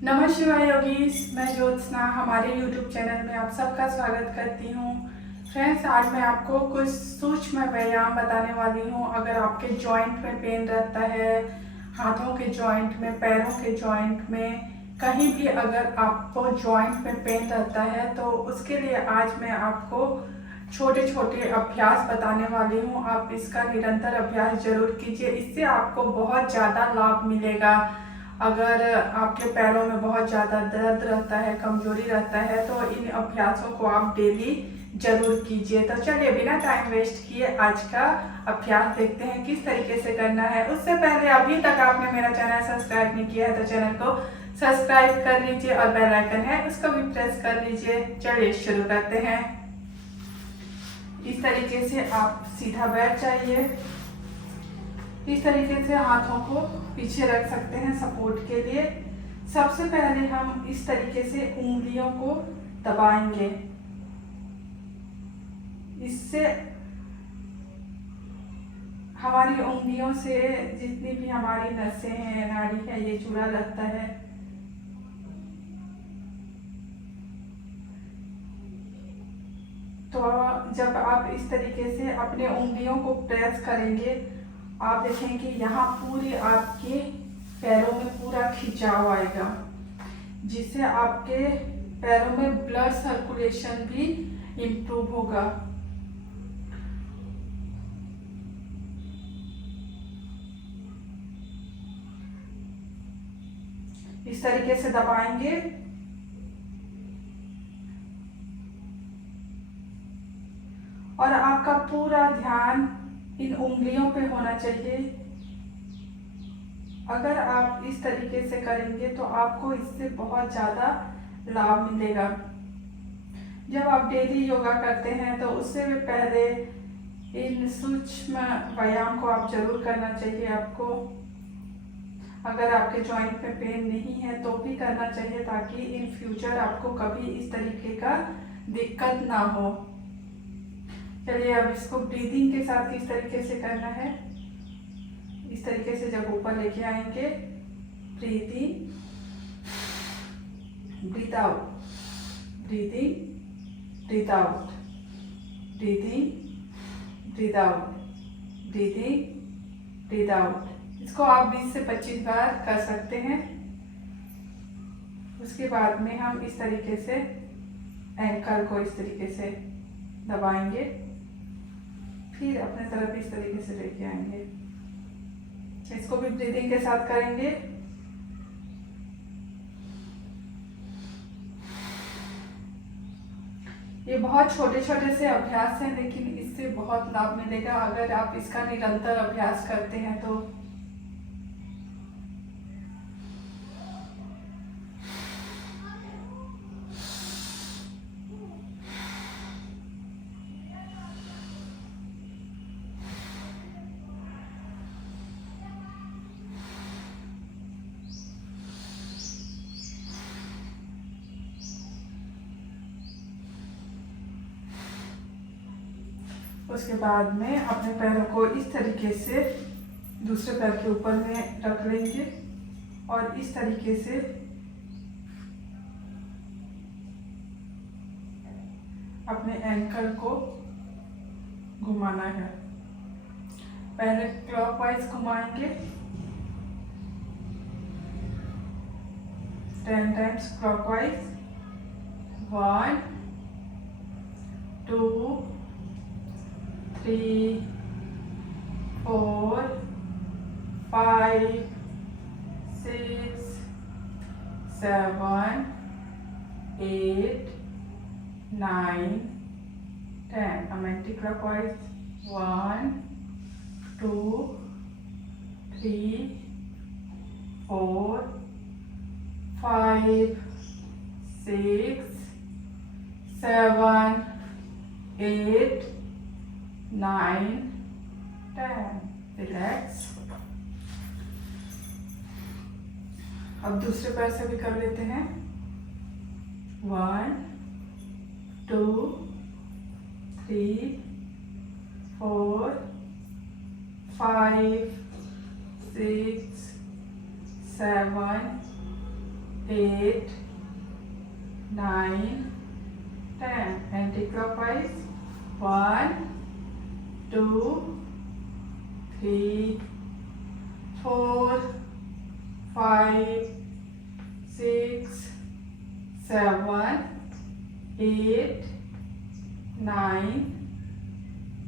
नमः शिवाय योगीस, मैं ज्योत्सना हमारे YouTube चैनल में आप सबका स्वागत करती हूँ। फ्रेंड्स, आज मैं आपको कुछ सूक्ष्म व्यायाम बताने वाली हूँ। अगर आपके जॉइंट में पेन रहता है, हाथों के जॉइंट में, पैरों के जॉइंट में, कहीं भी अगर आपको जॉइंट में पेन रहता है तो उसके लिए आज मैं आपको छोटे छोटे अभ्यास बताने वाली हूँ। आप इसका निरंतर अभ्यास जरूर कीजिए, इससे आपको बहुत ज़्यादा लाभ मिलेगा। अगर आपके पैरों में बहुत ज़्यादा दर्द रहता है, कमजोरी रहता है, तो इन अभ्यासों को आप डेली जरूर कीजिए। तो चलिए बिना टाइम वेस्ट किए आज का अभ्यास देखते हैं किस तरीके से करना है। उससे पहले अभी तक आपने मेरा चैनल सब्सक्राइब नहीं किया है तो चैनल को सब्सक्राइब कर लीजिए और बेल आइकन है उसको भी प्रेस कर लीजिए। चलिए शुरू करते हैं। इस तरीके से आप सीधा बैठ जाइए। इस तरीके से हाथों को पीछे रख सकते हैं सपोर्ट के लिए। सबसे पहले हम इस तरीके से उंगलियों को दबाएंगे। इससे हमारी उंगलियों से जितनी भी हमारी नसें हैं, नाड़ी है, ये जुड़ा रहता है। तो जब आप इस तरीके से अपने उंगलियों को प्रेस करेंगे, आप देखेंगे यहाँ पूरे आपके पैरों में पूरा खिंचाव आएगा, जिससे आपके पैरों में ब्लड सर्कुलेशन भी इम्प्रूव होगा। इस तरीके से दबाएंगे और आपका पूरा ध्यान इन उंगलियों पे होना चाहिए। अगर आप इस तरीके से करेंगे तो आपको इससे बहुत ज़्यादा लाभ मिलेगा। जब आप डेली योगा करते हैं तो उससे भी पहले इन सूक्ष्म व्यायाम को आप जरूर करना चाहिए आपको। अगर आपके जॉइंट में पेन नहीं है तो भी करना चाहिए, ताकि इन फ्यूचर आपको कभी इस तरीके का दिक्कत ना हो। चलिए अब इसको ब्रीदिंग के साथ किस तरीके से करना है। इस तरीके से जब ऊपर लेके आएंगे, ब्रीथ इन, ब्रीथ आउट, ब्रीथ इन, ब्रीथ आउट, ब्रीथ इन, ब्रीथ आउट, ब्रीथ इन, ब्रीथ आउट। इसको आप 20 से 25 बार कर सकते हैं। उसके बाद में हम इस तरीके से एंकल को इस तरीके से दबाएंगे, फिर अपने तरफ इस तरीके से लेके आएंगे। इसको भी ब्रीदिंग के साथ करेंगे। ये बहुत छोटे छोटे से अभ्यास हैं, लेकिन इससे बहुत लाभ मिलेगा अगर आप इसका निरंतर अभ्यास करते हैं तो। उसके बाद में अपने पैरों को इस तरीके से दूसरे पैर के ऊपर में रख लेंगे और इस तरीके से अपने एंकल को घुमाना है। पहले क्लॉकवाइज घुमाएंगे 10 टाइम्स क्लॉकवाइज। 1 2 3 4 5 6 7 8 9 10। अब anti-clockwise 1 2 3 4 5 6 7 8 9 10। रिलैक्स। अब दूसरे पैर से भी कर लेते हैं। 1 2 3 4 5 6 7 8, 9, 10. Anti-clockwise. 1, 2, 3, 4, 5, 6, 7, 8, 9,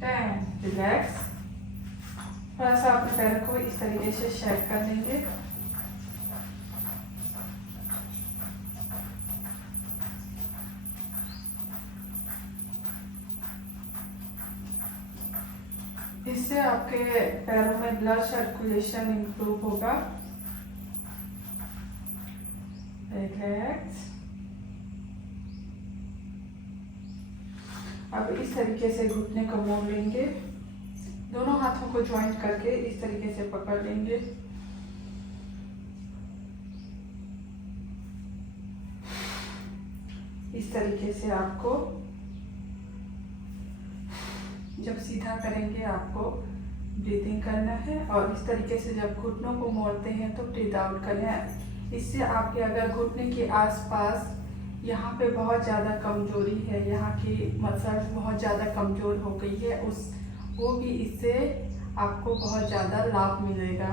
10. रिलैक्स। थोड़ा सा अपने पैर को इस तरीके से शेक कर लेंगे। इससे आपके पैरों में ब्लड सर्कुलेशन इम्प्रूव होगा। रिलैक्स। अब इस तरीके से घुटने को मोड़ लेंगे, दोनों हाथों को ज्वाइंट करके इस तरीके से पकड़ लेंगे। इस तरीके से आपको जब सीधा करेंगे आपको ब्रीथिंग करना है, और इस तरीके से जब घुटनों को मोड़ते हैं तो ब्रीथ आउट करना है। इससे आपके अगर घुटने के आसपास यहाँ पे बहुत ज़्यादा कमजोरी है, यहाँ की मसल्स बहुत ज़्यादा कमज़ोर हो गई है, वो भी इससे आपको बहुत ज़्यादा लाभ मिलेगा।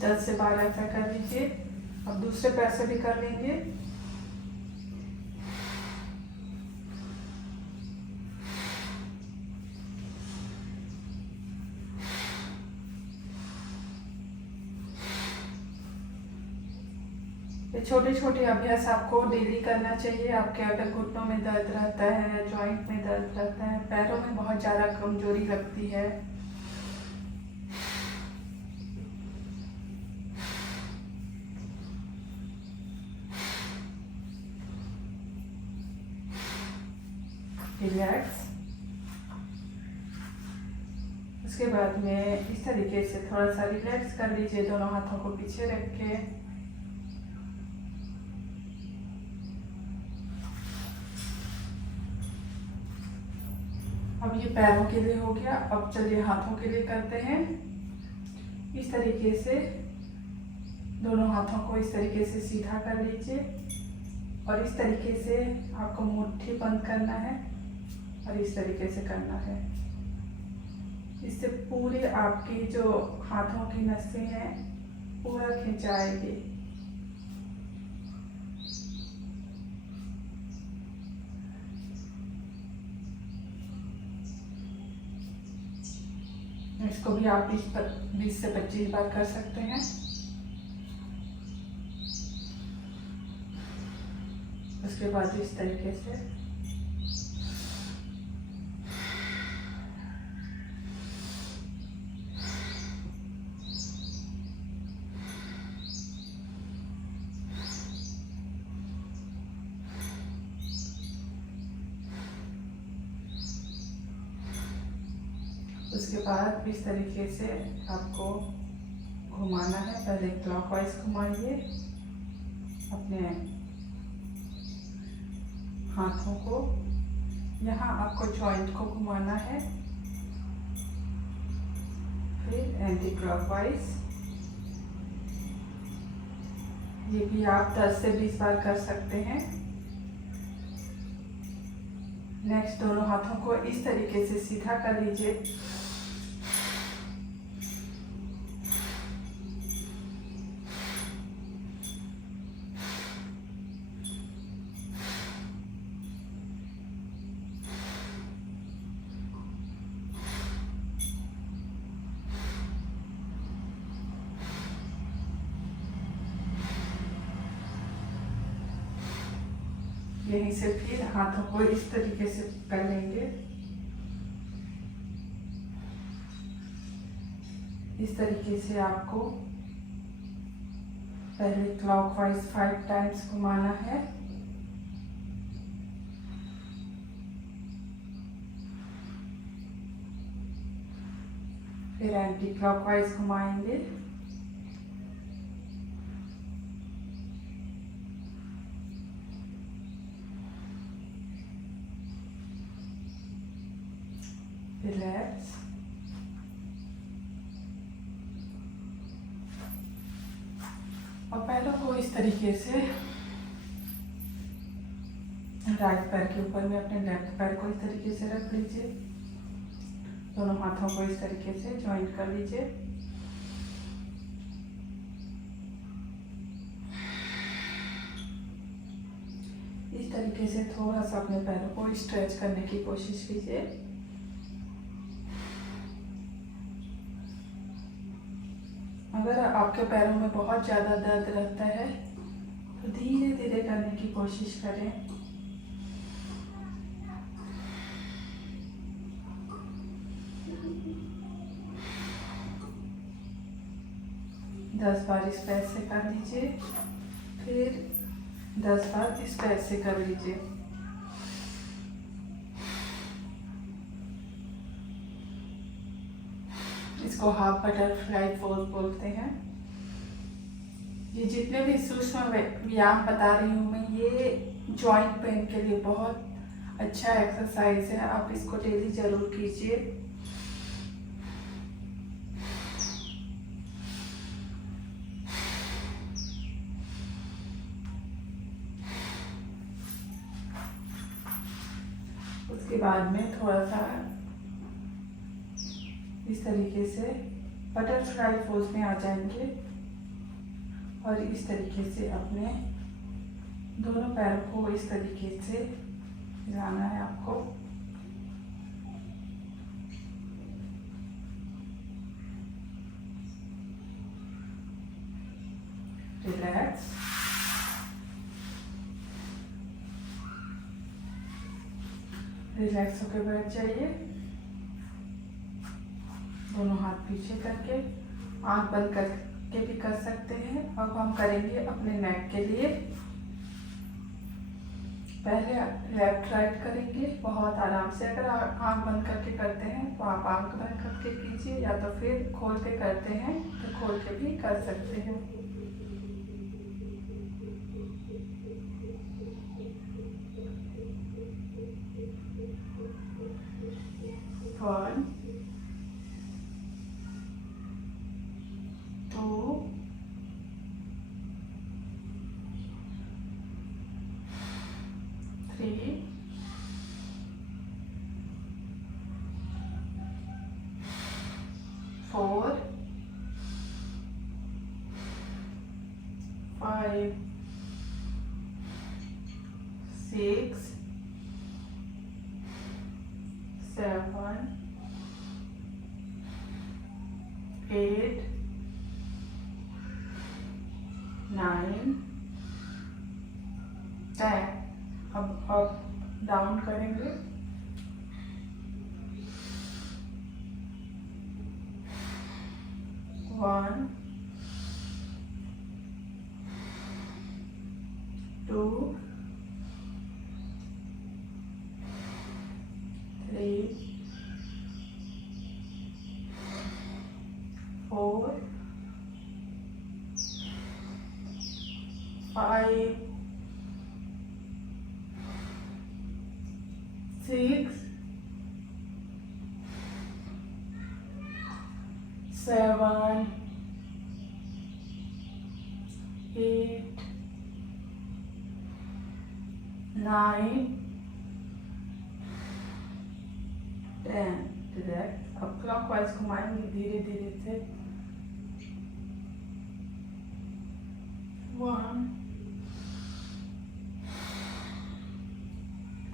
दस से 12 ऐसा कर लीजिए। अब दूसरे पैर से भी कर लेंगे। ये छोटे छोटे अभ्यास आपको डेली करना चाहिए। आपके अगर घुटनों में दर्द रहता है, जॉइंट में दर्द रहता है, पैरों में बहुत ज़्यादा कमजोरी लगती है, रिलैक्स। उसके बाद में इस तरीके से थोड़ा सा रिलैक्स कर लीजिए, दोनों हाथों को पीछे रख के। अब ये पैरों के लिए हो गया। अब चलिए हाथों के लिए करते हैं। इस तरीके से दोनों हाथों को इस तरीके से सीधा कर लीजिए, और इस तरीके से आपको मुट्ठी बंद करना है और इस तरीके से करना है। इससे पूरी आपकी जो हाथों की नसें हैं पूरा खिंचाएगी। इसको भी आप 20 से 25 बार कर सकते हैं। उसके बाद इस तरीके से उसके बाद इस तरीके से आपको घुमाना है। पहले क्लॉकवाइज घुमाइए अपने हाथों को, यहाँ आपको जॉइंट को घुमाना है, फिर एंटी क्लॉकवाइज। ये भी आप 10 से 20 बार कर सकते हैं। नेक्स्ट दोनों हाथों को इस तरीके से सीधा कर लीजिए। यहीं से फिर हाथों को इस तरीके से कर लेंगे। इस तरीके से आपको पहले क्लॉकवाइज 5 टाइम्स घुमाना है, फिर एंटी क्लॉकवाइज घुमाएंगे, रिलैक्स। और पैरों को इस तरीके से राइट पैर के ऊपर में अपने लेफ्ट पैर को इस तरीके से रख लीजिए। दोनों हाथों को इस तरीके से ज्वाइंट कर लीजिए। इस तरीके से थोड़ा सा अपने पैरों को स्ट्रेच करने की कोशिश कीजिए। अगर आपके पैरों में बहुत ज़्यादा दर्द रहता है तो धीरे धीरे करने की कोशिश करें। 10 बार इस पैर से कर लीजिए, फिर 10 बार इस पैर से कर लीजिए। इसको हाफ बटरफ्लाई पोज बोलते हैं। ये जितने भी सूक्ष्म व्यायाम बता रही हूँ मैं, ये जॉइंट पेन के लिए बहुत अच्छा एक्सरसाइज है। आप इसको डेली जरूर कीजिए। उसके बाद में थोड़ा सा इस तरीके से बटरफ्लाई पोज में आ जाएंगे और इस तरीके से अपने दोनों पैरों को इस तरीके से हिलाना है आपको। रिलैक्स। रिलैक्स होकर बैठ जाइए। दोनों हाथ पीछे करके, आंख बंद करके भी कर सकते हैं। अब हम करेंगे अपने नेक के लिए। पहले लेफ्ट राइट करेंगे बहुत आराम से। अगर आप आंख बंद करके करते हैं तो आप आंख बंद करके कीजिए, या तो फिर खोल के करते हैं तो खोल के भी कर सकते हैं। One, 2, 3, 4, 5, 6, 7, 8, 9, 10। अब डाउन करेंगे। One, 2, 3, 4, 5, 6, 7, 8, 9, 10। रिलैक्स। अब क्लॉकवाइज घुमाएंगे धीरे धीरे से। 1,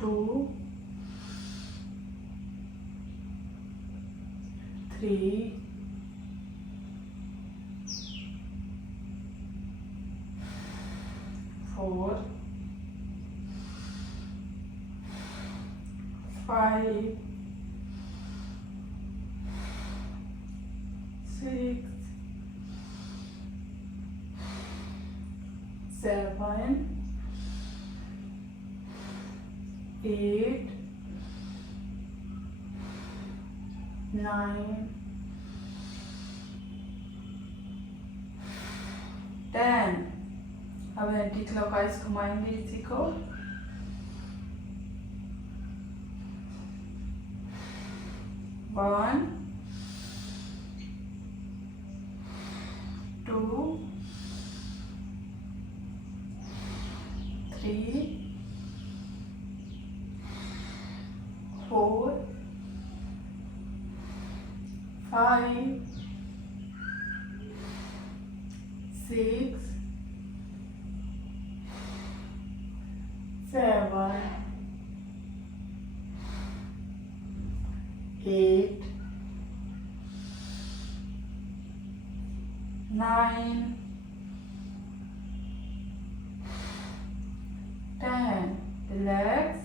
2, 3, 4, 5, 6, 7, 8, 9, 10। अब एंटी क्लॉकवाइज घुमाएंगे इसी को। 1 2 3 4 5 6 7 8 9 10. Relax.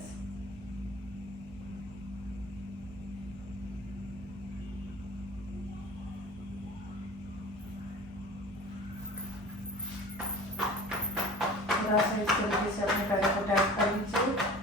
थोड़ा सा इस तरीके से अपने पैरों को टाइट कर लीजिए।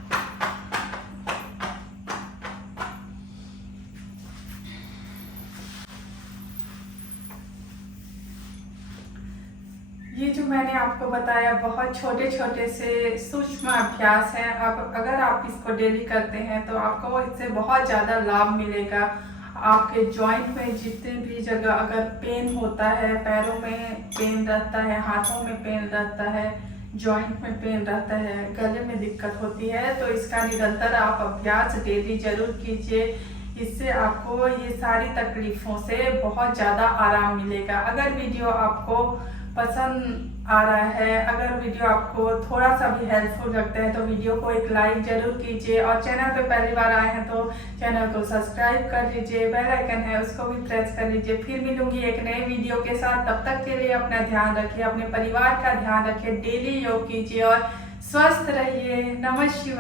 ये जो मैंने आपको बताया बहुत छोटे छोटे से सूक्ष्म अभ्यास हैं। अब अगर आप इसको डेली करते हैं तो आपको इससे बहुत ज़्यादा लाभ मिलेगा। आपके जॉइंट में जितने भी जगह अगर पेन होता है, पैरों में पेन रहता है, हाथों में पेन रहता है, जॉइंट में पेन रहता है, गले में दिक्कत होती है, तो इसका निरंतर आप अभ्यास डेली जरूर कीजिए। इससे आपको ये सारी तकलीफ़ों से बहुत ज़्यादा आराम मिलेगा। अगर वीडियो आपको पसंद आ रहा है, अगर वीडियो आपको थोड़ा सा भी हेल्पफुल लगता है तो वीडियो को एक लाइक ज़रूर कीजिए और चैनल पे पहली बार आए हैं तो चैनल को सब्सक्राइब कर लीजिए। बेल आइकन है उसको भी प्रेस कर लीजिए। फिर मिलूंगी एक नए वीडियो के साथ। तब तक के लिए अपना ध्यान रखिए, अपने परिवार का ध्यान रखिए, डेली योग कीजिए और स्वस्थ रहिए। नमः शिवाय।